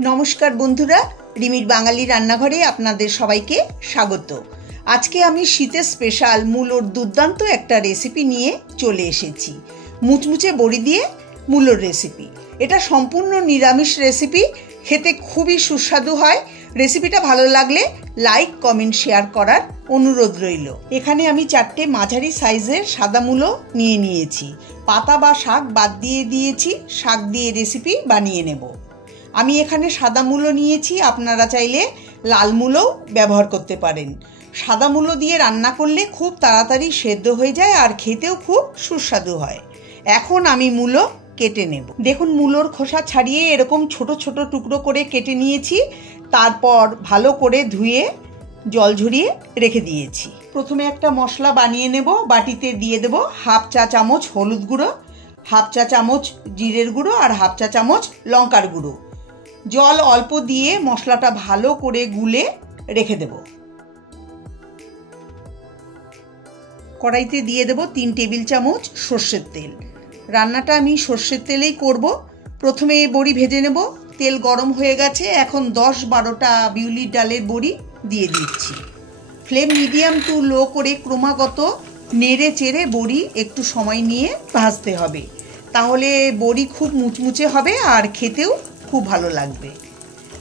नमस्कार बंधुरा रिमिर बांगाली रान्नाघरे आपनादेर सबाइके स्वागत। आज के आमी शीतेर स्पेशल मूलोर दुर्दान्त एकटा रेसिपि निये चले एसेछि। मुचमुचे बड़ी दिए मूलोर रेसिपि। एटा सम्पूर्ण निरामिष रेसिपि, खेते खूबई सुस्वादु हय। रेसिपिटा भालो लागले लाइक कमेंट शेयर करार अनुरोध रइल। एखाने आमी 4टे माझारी साइजेर सादा मूलो निये नियेछि। पाता बा शाक बाद दिए दियेछि, शाक दिए रेसिपि बानिये नेब। आमी एखाने सादा मूलो नियेछि, आपनारा चाइले लाल मूलो व्यवहार करते पारेन। सादा मूलो दिए रान्ना करले खूब ताड़ाताड़ी सेদ্ধ हये जाय और खेतेও खूब सुस्वादु हय। एखन आमी मूलो केटे नेब। देखुन मूलोर खोसा छाड़िए एरकम छोटो छोटो टुकरो करे केटे नियेछि। तारपर भालो करे धुए जल झरिए रेखे दियेछि। प्रथमे एकटा मशला बानिये नेब। बाटिते दिए देब हाफ चा चामच हलुद गुड़ो, हाफ चा चामच जिरेर गुड़ो और हाफ चा चामच लंकार गुड़ो। जल अल्प दिए मशलाटा भालो करे गुले रेखे देब। कड़ाईते दिए देब 3 टेबिल चामच सर्षेर तेल। रान्नाटा आमी सर्षेर तेलेई करब। प्रथमे बड़ी भेजे नेब। तेल गरम हये गेछे। एखन 10-12टा बिउलिर डालेर बड़ी दिए दिচ্ছি। फ्लेम मिडियाम टू लो करे क्रमागत नेड़े चेड़े बड़ी एकटू समय निये भाजते हबे। ताहले बड़ी खूब मुचमुचे हबे और खेतेও खूब भालो लागबे।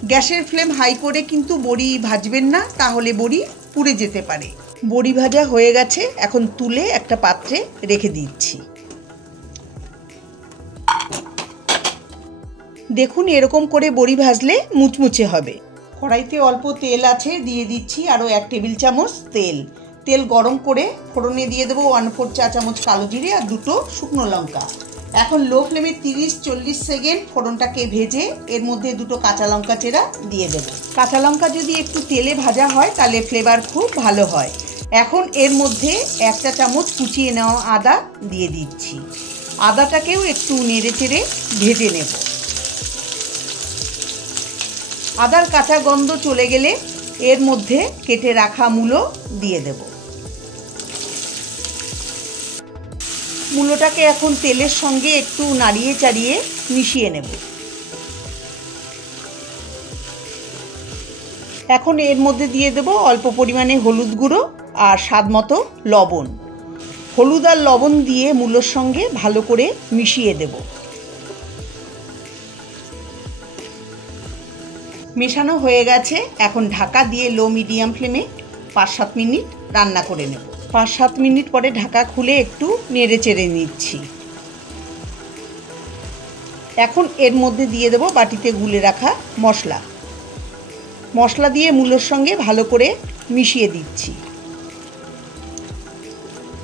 गैसेर फ्लेम हाई करे किन्तु बड़ी भाजबेन ना, ताहले बड़ी पुड़े जेते पारे। बड़ी भाजा हये गेछे। एखन तुले एकटा पात्रे रेखे दिচ্ছি। देखुन एरकम करे बड़ी भाजले मुचमुचे हबे। कड़ाईते अल्प तेल आछे, दिए दिচ্ছি आरो 1 टेबिल चामच तेल। तेल गरम करे फोड़ने दिए देब 1/4 चा चामच कालो जिरे और 2টো शुकनो लंका। এখন लो फ्लेमे 30-40 सेकेंड फोड़नटाके भेजे एर मध्य 2টো काँचा लंका चेरा दिए देब। काँचा लंका यदि एकटू तेले भाजा हय ताहले फ्लेवर खूब भालो हय। এখন एर मध्य 1 चा चामच कुचिए नेওয়া आदा दिए दिচ্ছি। आदाटाकेও एकटू नेড়ে চেড়ে ভেজে নেব। आदार काँचा गंध चले गेले एर मध्य केटे राखा मूलो दिए देब। मूलोटाके एखन तेलेर संगे एकटू नाड़िए चाड़िए मिशिए नेब। एखन एर मध्य दिए देब अल्प परिमाणे हलुद गुड़ो और स्वादमतो लवण। हलुद और लवण दिए मूलोर संगे भालो करे मिशिए देब। मेशानो हये गेछे। एखन ढाका दिए लो मिडियाम फ्लेमे 5-7 मिनिट रान्ना करे नेब। 5-7 मिनिट परे ढाका खुले एकटू नेड़े चेड़े निচ্ছি। এখন এর মধ্যে দিয়ে দেব বাটিতে গুলে রাখা মশলা। মশলা দিয়ে মূলোর সঙ্গে ভালো করে মিশিয়ে দিচ্ছি।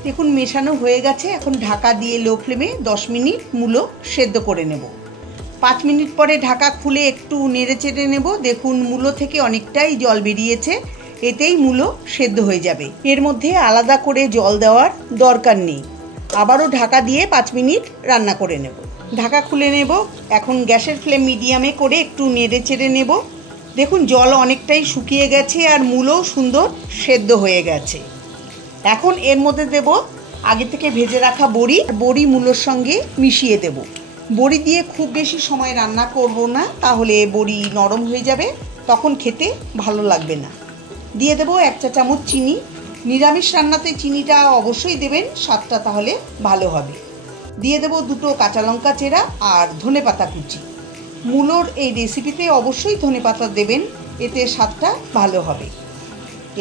দেখুন মেশানো হয়ে গেছে। এখন ঢাকা দিয়ে লো ফ্লেমে 10 মিনিট মূলো সেদ্ধ করে নেব। 5 মিনিট পরে ঢাকা খুলে একটু নেড়ে চেড়ে নেব। দেখুন মূলো থেকে অনেকটাই জল বেরিয়েছে। এতেই মূলো সেদ্ধ হয়ে যাবে। এর মধ্যে আলাদা করে জল দেওয়ার দরকার নেই। আবারও ঢাকা দিয়ে 5 মিনিট রান্না করে নেব। ঢাকা খুলে নেব। এখন গ্যাসের ফ্লেম মিডিয়ামে করে একটু নেড়ে চেড়ে নেব। দেখুন জল অনেকটাই শুকিয়ে গেছে আর মূলোও সুন্দর সেদ্ধ হয়ে গেছে। এখন এর মধ্যে দেব আগে থেকে ভেজে রাখা বড়ি। বড়ি মূলোর সঙ্গে মিশিয়ে দেব। বড়ি দিয়ে খুব বেশি সময় রান্না করব না, তাহলে বড়ি নরম হয়ে যাবে, তখন খেতে ভালো লাগবে না। দিয়ে দেব 1 চা চামচ চিনি। নিরামিষ রান্নাতে চিনিটা অবশ্যই দেবেন, স্বাদটা তাহলে ভালো হবে। দিয়ে দেব 2টো কাঁচা লঙ্কা চেরা আর ধনেপাতা কুচি। মূলোর এই রেসিপিতে অবশ্যই ধনেপাতা দেবেন, এতে স্বাদটা ভালো হবে।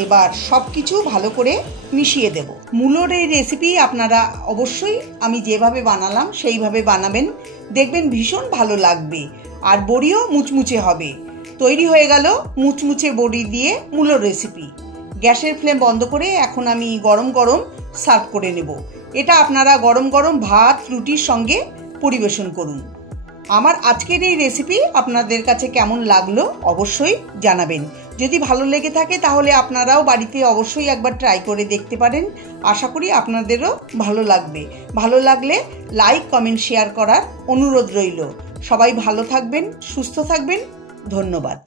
এবার সব কিছু ভালো করে মিশিয়ে দেব। মূলোর এই রেসিপি আপনারা অবশ্যই আমি যেভাবে বানালাম সেইভাবে বানাবেন, দেখবেন ভীষণ ভালো লাগবে আর বড়িও মুচমুচে হবে। তৈরি হয়ে গেল মুচমুচে বড়ি দিয়ে মূলোর রেসিপি। গ্যাসের ফ্লেম বন্ধ করে এখন আমি গরম গরম সার্ভ করে নেব। এটা আপনারা গরম গরম ভাত রুটির সঙ্গে পরিবেশন করুন। আমার আজকের এই রেসিপি আপনাদের কাছে কেমন লাগলো অবশ্যই জানাবেন। যদি ভালো লেগে থাকে তাহলে আপনারাও বাড়িতে অবশ্যই একবার ট্রাই করে দেখতে পারেন। আশা করি আপনাদেরও ভালো লাগবে। ভালো লাগলে লাইক কমেন্ট শেয়ার করার অনুরোধ রইল। সবাই ভালো থাকবেন, সুস্থ থাকবেন। ধন্যবাদ।